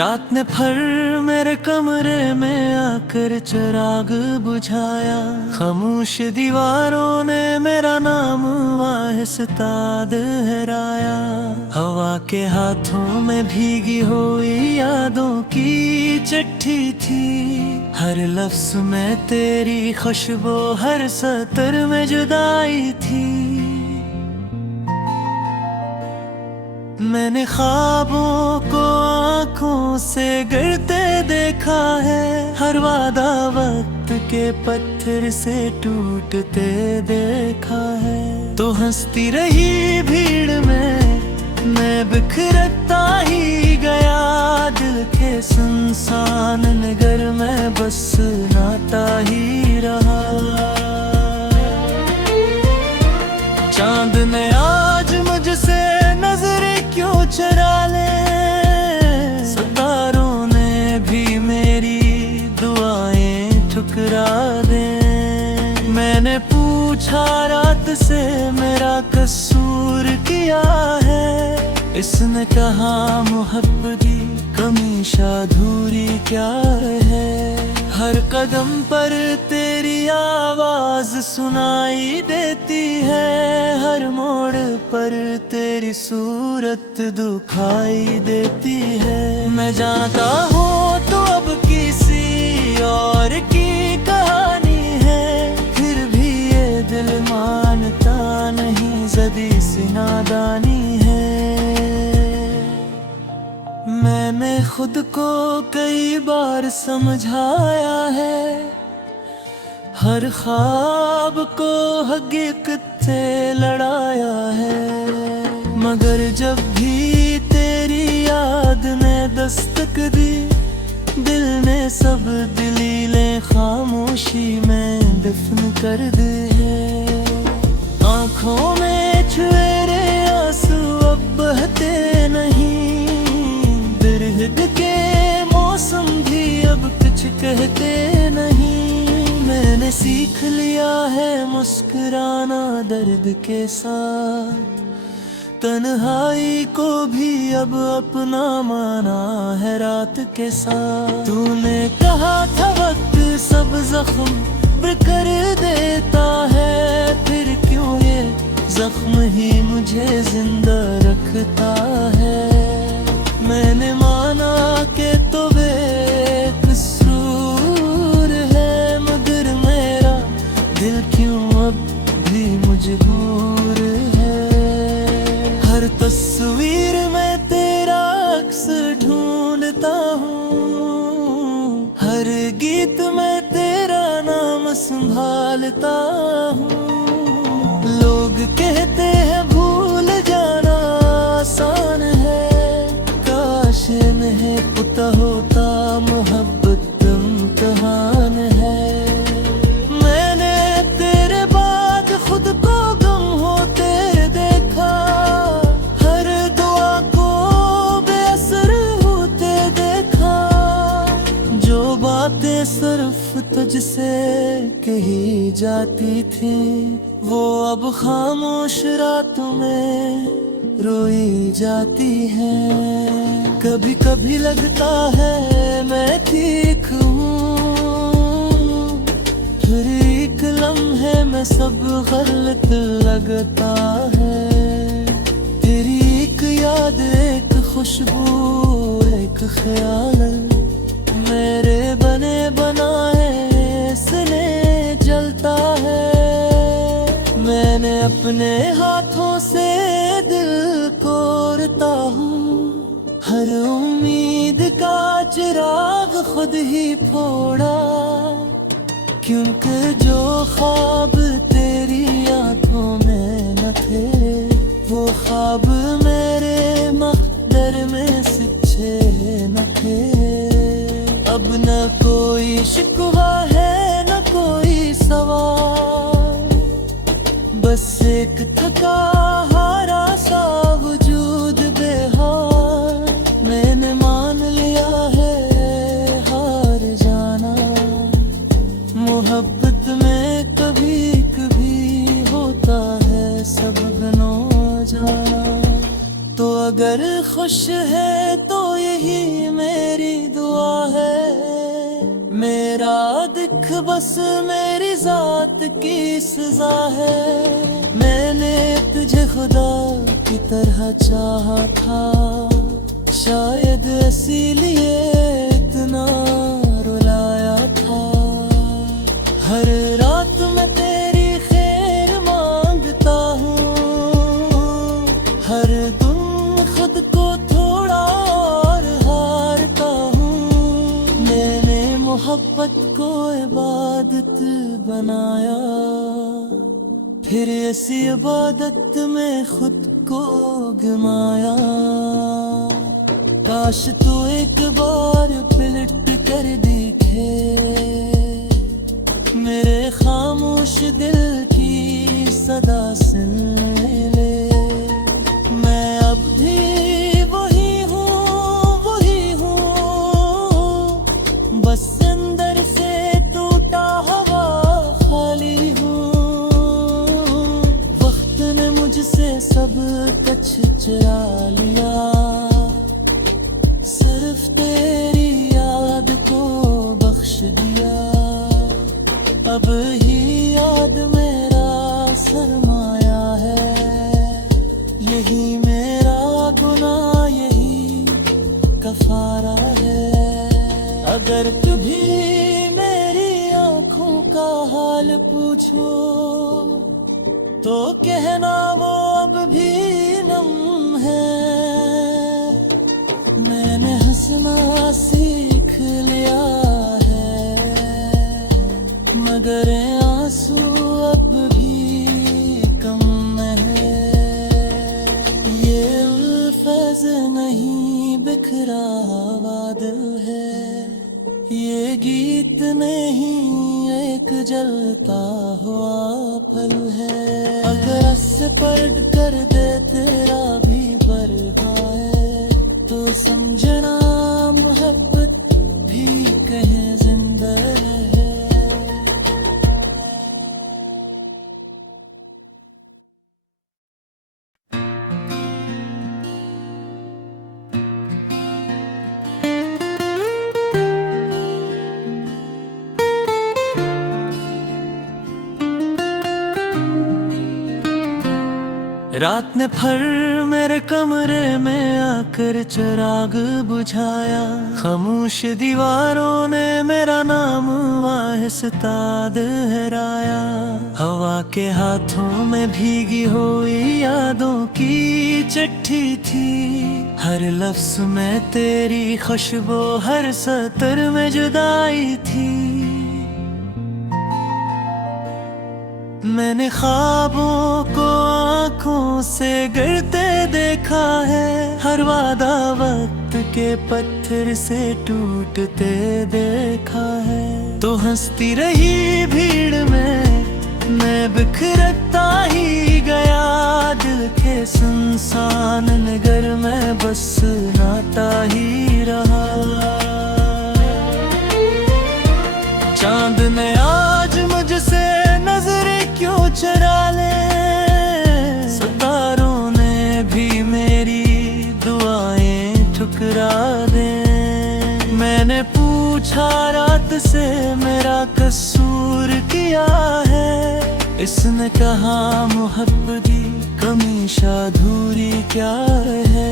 रात ने फिर मेरे कमरे में आकर चिराग बुझाया। खामोश दीवारों ने मेरा नाम आहिस्ता दोहराया। हवा के हाथों में भीगी हुई यादों की चिट्ठी थी। हर लफ्ज में तेरी खुशबू, हर सतर में जुदाई थी। मैंने ख्वाबों को आँखों से गिरते देखा है। हर वादा वक्त के पत्थर से टूटते देखा है। तो हंसती रही भीड़ में मैं बिखरता ही गया। दिल के सुनसान नगर में बस नाता ही रहा। चांद ने आज मुझसे क्यों चुरा ले, सितारों ने भी मेरी दुआएं ठुकरा दे। मैंने पूछा रात से मेरा कसूर क्या है। इसने कहा मोहब्बत की कमी अधूरी क्या है। हर कदम पर तेरी आवाज सुनाई देती है। हर मोड़ पर तेरी सूरत दुखाई देती है। मैं जानता हूँ तो अब किसी और की कहानी है। फिर भी ये दिल मानता नहीं, ज़दी सी नादानी है। मैंने खुद को कई बार समझाया है। हर ख्वाब को हकीकत से लड़ाया है। मगर जब भी तेरी याद ने दस्तक दी, दिल ने सब दलीलें खामोशी में दफन कर दी है। आँखों में छुएरे आंसू अब बहते नहीं। बिरहद के मौसम भी अब कुछ कहते नहीं। मैंने सीख लिया है मुस्कुराना दर्द के साथ। तन्हाई को भी अब अपना माना है रात के साथ। तूने कहा था वक्त सब जख्म कर देता है। फिर क्यों ये जख्म ही मुझे जिंदा रखता है। मैंने माना कि तो बेकसूर है, मगर मेरा दिल क्यों अब भी मजबूर है। हर तस्वीर में तेरा अक्स ढूंढता हूँ। हर गीत में तेरा नाम संभालता हूँ। लोग कहते हैं भूल जाना आसान है। काश नहीं पता होता मोहब्बत इम्तिहान है। मैंने तेरे बाद खुद को गम होते देखा। हर दुआ को बेअसर होते देखा। जो बातें सिर्फ तुझसे कही जाती थी, वो अब खामोश रातों में रोई जाती है। कभी कभी लगता है मैं ठीक हूँ, फिर एक लम्हे में सब गलत लगता है। तेरी एक याद, एक खुशबू, एक ख्याल मेरे बने बनाए इसने जलता है। मैंने अपने हाथों से दिल कोरता हूँ। हर उम्मीद का चिराग खुद ही फोड़ा। क्योंकि जो ख्वाब तेरी आंखों में न थे, वो ख्वाब मेरे मक़दर में सच्चे न थे। अब न कोई शिकवा है न कोई सवाल, बस एक थका हारा सा वजूद बेहाल। मैंने मान लिया है हार जाना। मोहब्बत में कभी कभी होता है सबक न जाना। तो अगर खुश है तो यही मेरी बस मेरी जात की सजा है। मैंने तुझे खुदा की तरह चाहा था, शायद इसीलिए इतना रुलाया था। हर रात मैं तेरी खैर मांगता हूँ, हर दिन खुद को थोड़ा और हारता हूँ। मैंने मोहब्बत को इबादत बनाया, फिर इसी इबादत में खुद को गमाया। काश तू एक बार पलट कर देखे मेरे खामोश दिल की सदा सुन ले। मैं अब भी वही हूँ, बस अंदर से टूटा हुआ खाली हूँ। वक्त ने मुझसे सब कुछ चुरा लिया, सिर्फ तेरी याद को बख्श दिया। अब ही याद मेरा सरमाया है, यही मेरा गुनाह, यही कफारा है। अगर कभी मेरी आँखों का हाल पूछो तो कहना वो अब भी नम है। मैंने हंसना सीख लिया है, मगर आंसू अब भी कम है। ये अल्फाज नहीं बिखरा हुआ दिल है, ये गीत नहीं एक जलता हुआ फल है। अगर इससे पलट कर दे तेरा भी बरहा है, तो समझना मोहब्बत भी कहीं जिंदा है। रात ने फिर मेरे कमरे में आकर चिराग बुझाया। खामोश दीवारों ने मेरा नाम आहिस्ता दोहराया। हवा के हाथों में भीगी हुई यादों की चिट्ठी थी, हर लफ्ज में तेरी खुशबू, हर सतर में जुदाई थी। मैंने ख्वाबों को आँखों से गिरते देखा है, हर वादा वक्त के पत्थर से टूटते देखा है। तो हंसती रही भीड़ में मैं बिखरता ही गया, दिल के सुनसान नगर में बस नाता ही रहा। चांद ने आज मुझसे नजरें क्यों चुरा ले, सितारों ने भी मेरी दुआएं ठुकरा दे। मैंने पूछा रात से मेरा कसूर किया है, इसने कहा मोहब्बत की कमी अधूरी क्या है।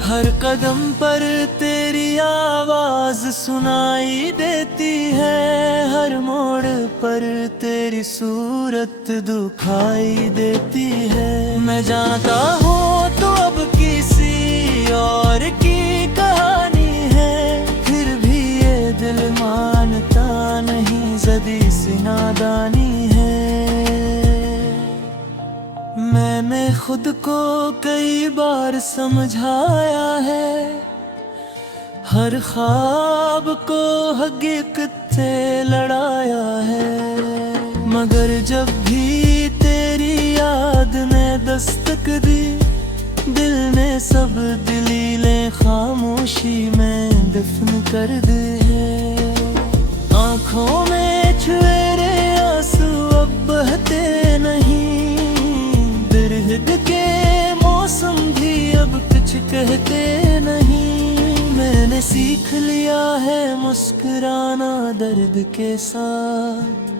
हर कदम पर तेरी आवाज सुनाई देती है, हर मोड़ पर तेरी सूरत दुखाई देती है। मैं जानता हूँ तो अब किसी और की कहानी है, फिर भी ये दिल मानता नहीं, ज़दी सी नादानी है। मैंने खुद को कई बार समझाया है, हर ख्वाब को हकीकत से लड़ाया है, मगर जब भी तेरी याद ने दस्तक दी, दिल ने सब दलीलें खामोशी में दफन कर दी है। आँखों में छुएरे आंसू अब बहते नहीं, बिरहद के मौसम भी अब कुछ कहते नहीं। मैंने मैंने सीख लिया है मुस्कुराना दर्द के साथ,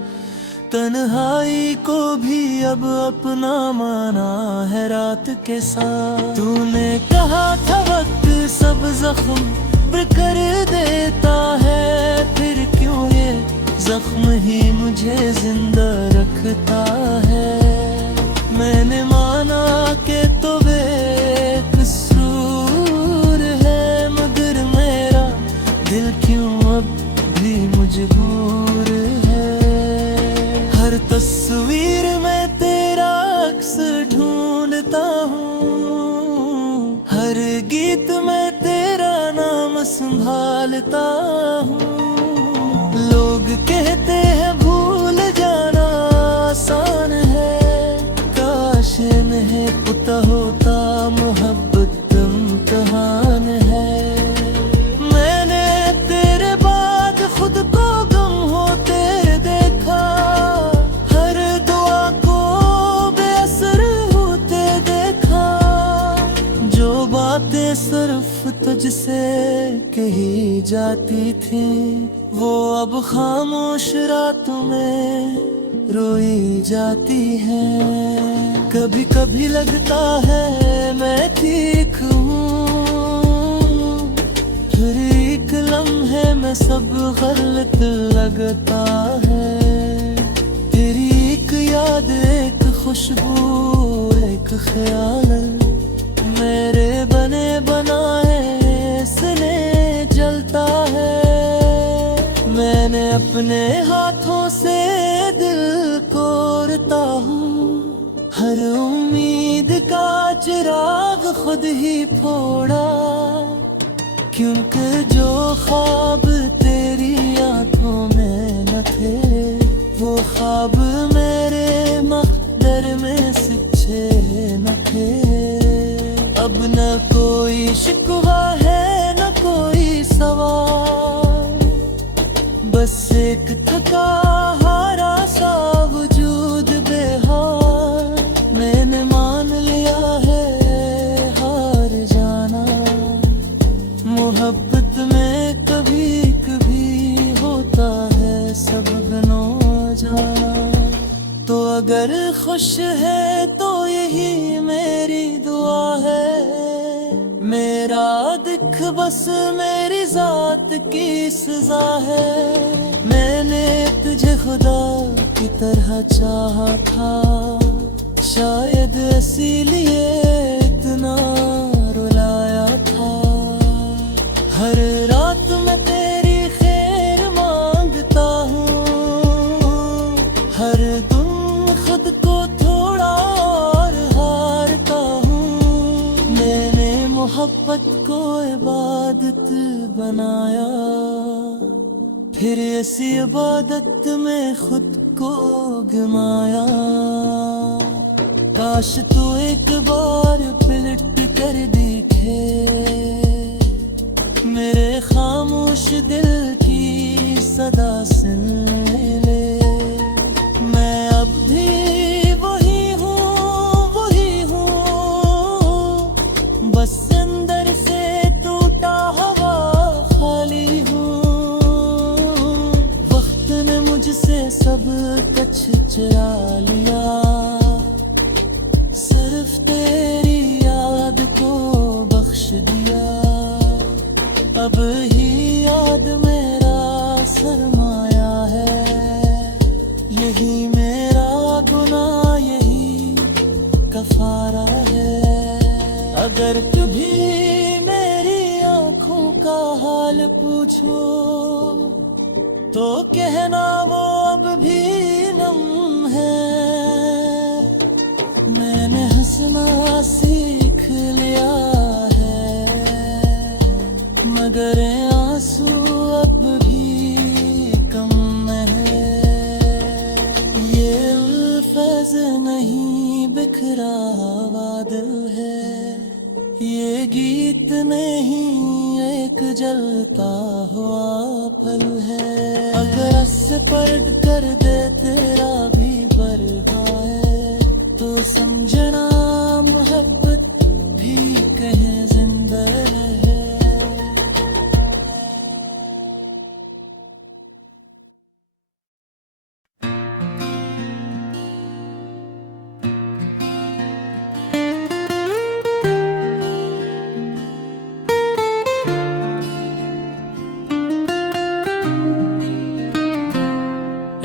तन्हाई को भी अब अपना माना है रात के साथ। तूने कहा था वक्त सब जख्म कर देता है, फिर क्यों ये जख्म ही मुझे जिंदा रखता है। मैंने माना कि तो बेकसूर है, मगर मेरा दिल क्यों अब भी मजबूर है। हर तस्वीर में तेरा अक्स ढूंढता हूँ, हर गीत में तेरा नाम संभालता हूँ। लोग कहते हैं भूल जाना आसान है, काश नहीं पता होता मोहब्बत इम्तिहान है। मैंने तेरे बाद खुद को गम होते देखा, हर दुआ को बेअसर होते देखा। जो बातें सिर्फ तुझसे कही जाती थी, वो अब खामोश रातों में रोई जाती है। कभी कभी लगता है मैं ठीक हूँ, फिर एक लम्हे में सब गलत लगता है। तेरी एक याद, एक खुशबू, एक ख्याल मेरे बने बनाए इसने जलता है। मैंने अपने हाथों से दिल कोरता हूँ, हर उम्मीद का चिराग खुद ही फोड़ा। क्योंकि जो ख्वाब तेरी आंखों में न थे, वो ख्वाब मेरे मकदर में सिच्छे न थे। अब न कोई शिकवा है न कोई सवाल, बस एक थका हारा सा वजूद बेहाल। मैंने मान लिया है हार जाना, मोहब्बत में कभी कभी होता है सबक नो जाना। तो अगर खुश है तो यही मेरी दुआ है, मेरा दिख बस मेरी जात की सजा है। मैंने तुझे खुदा की तरह चाहा था, शायद इसीलिए इतना रुलाया था। हर रात में तेरी खैर मांगता हूँ, हर दिन खुद को थोड़ा और हारता हूँ। मैंने मोहब्बत को इबादत बनाया, फिर ऐसी इबादत में खुद को गमाया। काश तू एक बार पलट कर देखे, मेरे खामोश दिल की सदा सुन ले। मैं अब भी वही हूँ, बस अंदर से टूटा हुआ खाली हूँ। वक्त ने मुझसे सब कुछ चुरा लिया, सिर्फ तेरी याद को बख्श दिया। अब ही याद मेरा सरमाया है, यही मेरा गुनाह, यही कफारा है। अगर कभी मेरी आंखों का हाल पूछो, तो कहना वो अब भी नम है। मैंने हंसना सीख लिया है, मगर आंसू अब भी कम है। ये अल्फाज नहीं बिखरा हुआ दिल है, ये गीत नहीं एक जलता हुआ फल है। अगर इससे पलट कर दे तेरा भी बरहा है, तो समझना मोहब्बत भी कहीं जिंदा है।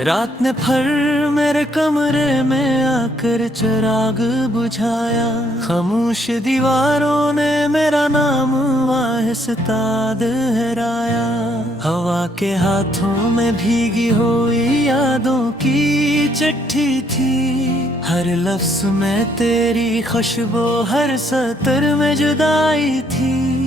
रात ने फिर मेरे कमरे में आकर चिराग बुझाया। खामोश दीवारों ने मेरा नाम आहिस्ता दोहराया। हवा के हाथों में भीगी हुई यादों की चिट्ठी थी। हर लफ्ज में तेरी खुशबू, हर सतर में जुदाई थी।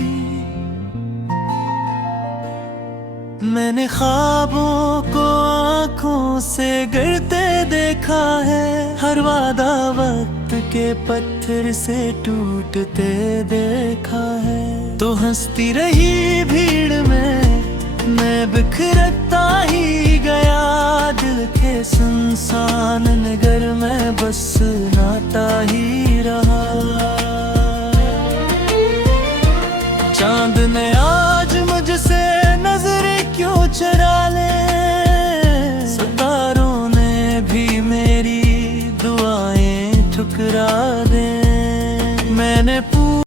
मैंने ख्वाबों को आँखों से गिरते देखा है। हर वादा वक्त के पत्थर से टूटते देखा है। तो हंसती रही भीड़ में मैं बिखरता ही गया। दिल के सुनसान नगर में बस नाता ही रहा। चांद ने